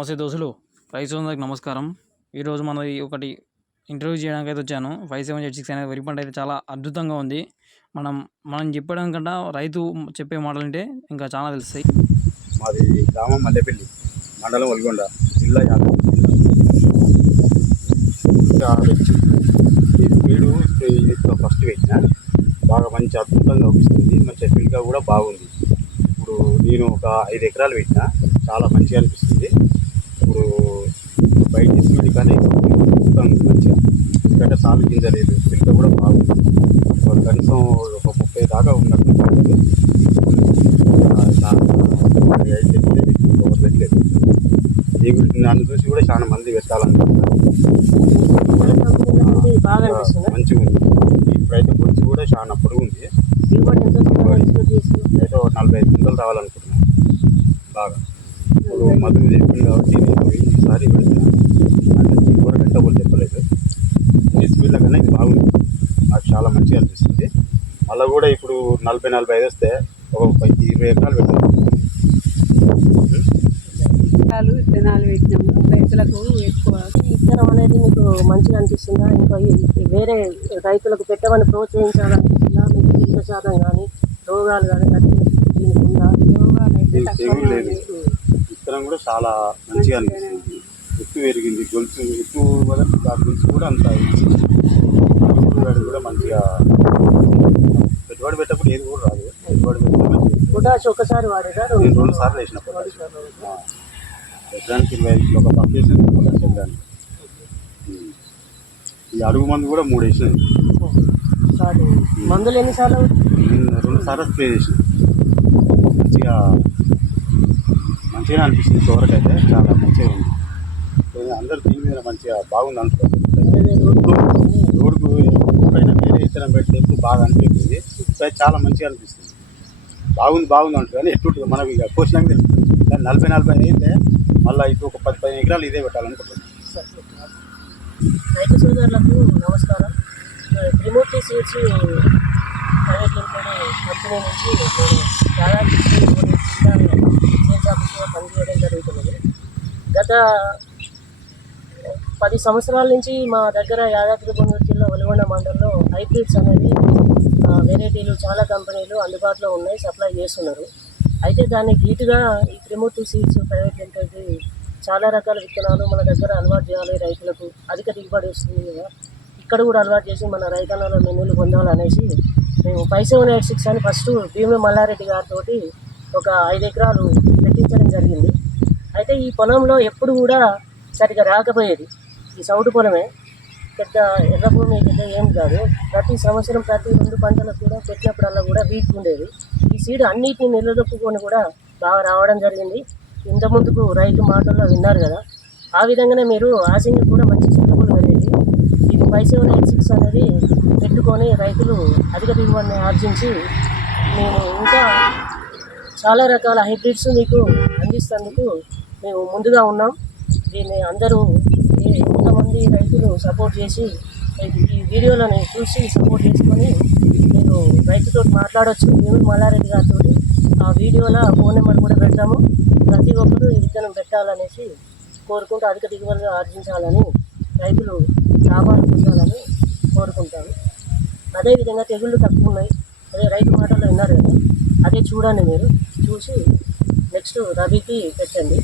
నమస్తే దోస్తులు. రైస్ సోదరులకు నమస్కారం. ఈరోజు మనది ఒకటి ఇంటర్వ్యూ చేయడానికి అయితే వచ్చాను. ఫైవ్ సెవెన్ ఎయిట్ సిక్స్ అనేది వరి పంట అయితే చాలా అద్భుతంగా ఉంది. మనం మనం చెప్పడం కన్నా రైతు చెప్పే మాటలు అంటే ఇంకా చాలా తెలుస్తాయి. మాది గ్రామం మల్లెపల్లి మండలం ఒల్గొండ జిల్లా వీడు ఇంకా ఫస్ట్ పెట్టిన బాగా మంచి అద్భుతంగా వస్తుంది. మంచి ఫీల్గా కూడా బాగుంది. ఇప్పుడు నేను ఒక ఐదు ఎకరాలు పెట్టిన చాలా మంచిగా అనిపిస్తుంది ఇప్పుడు బయట స్పీడ్ కానీ అద్భుతంగా ఉంది మంచిగా సాలు కింద లేదు కూడా బాగుంది. కనీసం ఒక ముప్పై దాకా ఉన్నట్టు పెట్టలేదు నీకు నన్ను చూసి కూడా చాలా మంది పెట్టాలనుకుంటున్నారు అనిపిస్తుందా. మంచిగా ఉంది. ఇప్పుడైతే గురించి కూడా చాలా పొడుగు ఉంది. దిగుబడి ఎంత వస్తుందో ఎక్స్పెక్ట్ చేసి. అయితే ఒక నలభై ఐదు గింజలు రావాలనుకుంటున్నాను. బాగా. ఇప్పుడు మధు చెప్పింది కాబట్టి నేను ఈసారి పెడుతున్నాను అంటే కూడా పెట్టబోలు చెప్పలేదు. ఈ స్పీడ్ల కన్నా ఇది బాగుంది. నాకు చాలా మంచిగా అనిపిస్తుంది. మళ్ళీ కూడా ఇప్పుడు నలభై నలభై ఐదు వస్తే ఒక పది ఇరవై ఎకరాలు పెట్టాలి. విత్తనాలు విత్తనాలు పెట్టినాము. రైతులకు ఎక్కువ అనేది మీకు మంచిగా అనిపిస్తుందా? ఇంకా ఈ- వేరే రైతులకు పెట్టమని ప్రోత్సహించాలనిపిస్తుందా మీకు గింజ శాతం కానీ రోగాలు కానీ రోగాలు అయితే విత్తనం కూడా చాలా మంచిగా అనిపిస్తుంది. ఎత్తు పెరిగింది. గొలుసు ఎత్తు మొదటి ఆ గొలుసు కూడా అంత పెట్టుబడి కూడా మంచిగా పెట్టుబడి పెట్టప్పుడు ఏది కూడా రాదు. పెట్టుబడి పొటాష్ ఒకసారి వాడేదా? నేను రెండు సార్లు వేసిన పొటాష్. ఎకరానికి ఇరవై ఐదు ఒక పక్క వేసిన పొటాష్ ఎకరానికి. ఈ అడుగు మందు కూడా మూడు వేసినాయి. మందులు ఎన్నిసార్లు నేను రెండు సార్లు స్ప్రే చేసిన. మంచిగా మంచిగా అనిపిస్తుంది. చివరికి అయితే చాలా మంచిగా ఉంది. అందరూ దీని మీద మంచిగా బాగుంది అనుకుంటున్నాను రోడ్డుకు పైన వేరే ఇతరం పెడితే ఎప్పుడు బాగా అనిపిస్తుంది. చాలా మంచిగా అనిపిస్తుంది. బాగుంది బాగుంది అంటారు కానీ ఎట్టు మనకి ఇక పోసినాక తెలుస్తుంది కానీ నలభై నలభై అయితే మళ్ళీ ఇప్పుడు ఒక పది పదిహేను ఎకరాలు ఇదే పెట్టాలనుకుంటున్నాను రైతు సోదరులకు నమస్కారం. Trimurthy seeds private limited company నుంచి నేను దాదాపు సేల్స్ పనిచేయడం జరుగుతున్నది. గత పది సంవత్సరాల నుంచి మా దగ్గర యాదాద్రి భువనగిరి జిల్లా ఒలిగొండ మండలంలో హైబ్రిడ్స్ అనేది వెరైటీలు చాలా కంపెనీలు అందుబాటులో ఉన్నాయి సప్లై చేస్తున్నారు. అయితే దాన్ని గీటుగా ఈ త్రిమూర్తి సీడ్స్ ప్రైవేట్ లిమిటెడ్ చాలా రకాల విత్తనాలు మన దగ్గర అలవాటు చేయాలి రైతులకు. అధిక దిగుబడి వస్తుంది కదా. ఇక్కడ కూడా అలవాటు చేసి మన రైతన్నల మెన్నులు పొందాలనేసి మేము ఫైవ్ సెవెన్ ఎయిట్ సిక్స్ అని ఫస్ట్ భీమే మల్లారెడ్డి గారితో ఒక ఐదు ఎకరాలు పెట్టించడం జరిగింది. అయితే ఈ పొలంలో ఎప్పుడు కూడా సరిగా రాకపోయేది. ఈ సౌడు పొలమే పెద్ద ఎర్ర భూమి పెద్ద ఏం కాదు. ప్రతి సంవత్సరం ప్రతి రెండు పంటలకు కూడా పెట్టినప్పుడల్లా కూడా వీక్ ఉండేది. ఈ సీడ్ అన్నిటిని నిలదొక్కుకొని కూడా బాగా రావడం జరిగింది. ఇంత ముందుకు రైతు మాటల్లో విన్నారు కదా. ఆ విధంగానే మీరు ఆశంగా కూడా మంచి సూటబుల్ వెరైటీ ఇది ఫైవ్ సెవెన్ ఎయిట్ సిక్స్ అనేది పెట్టుకొని రైతులు అధిక దిగుబడిని ఆర్జించి మేము ఇంకా చాలా రకాల హైబ్రిడ్స్ మీకు అందిస్తేందుకు మేము ముందుగా ఉన్నాం. దీన్ని అందరూ మంది రైతులు సపోర్ట్ చేసి ఈ వీడియోలను చూసి సపోర్ట్ చేసుకొని మీరు రైతుతో మాట్లాడవచ్చు మేము మల్లారెడ్డి గారితో ఆ వీడియోలో ఫోన్ నెంబర్ కూడా పెడతాము. ప్రతి ఒక్కరూ ఈ విత్తనం పెట్టాలనేసి కోరుకుంటూ అధిక దిగుబడిగా ఆర్జించాలని రైతులు లాభాలు పొందాలని కోరుకుంటాను అదేవిధంగా తెగుళ్ళు తక్కువ ఉన్నాయి. అదే రైతు మాటల్లో విన్నారు కదా. అదే చూడండి మీరు. చూసి నెక్స్ట్ రబీకి పెట్టండి.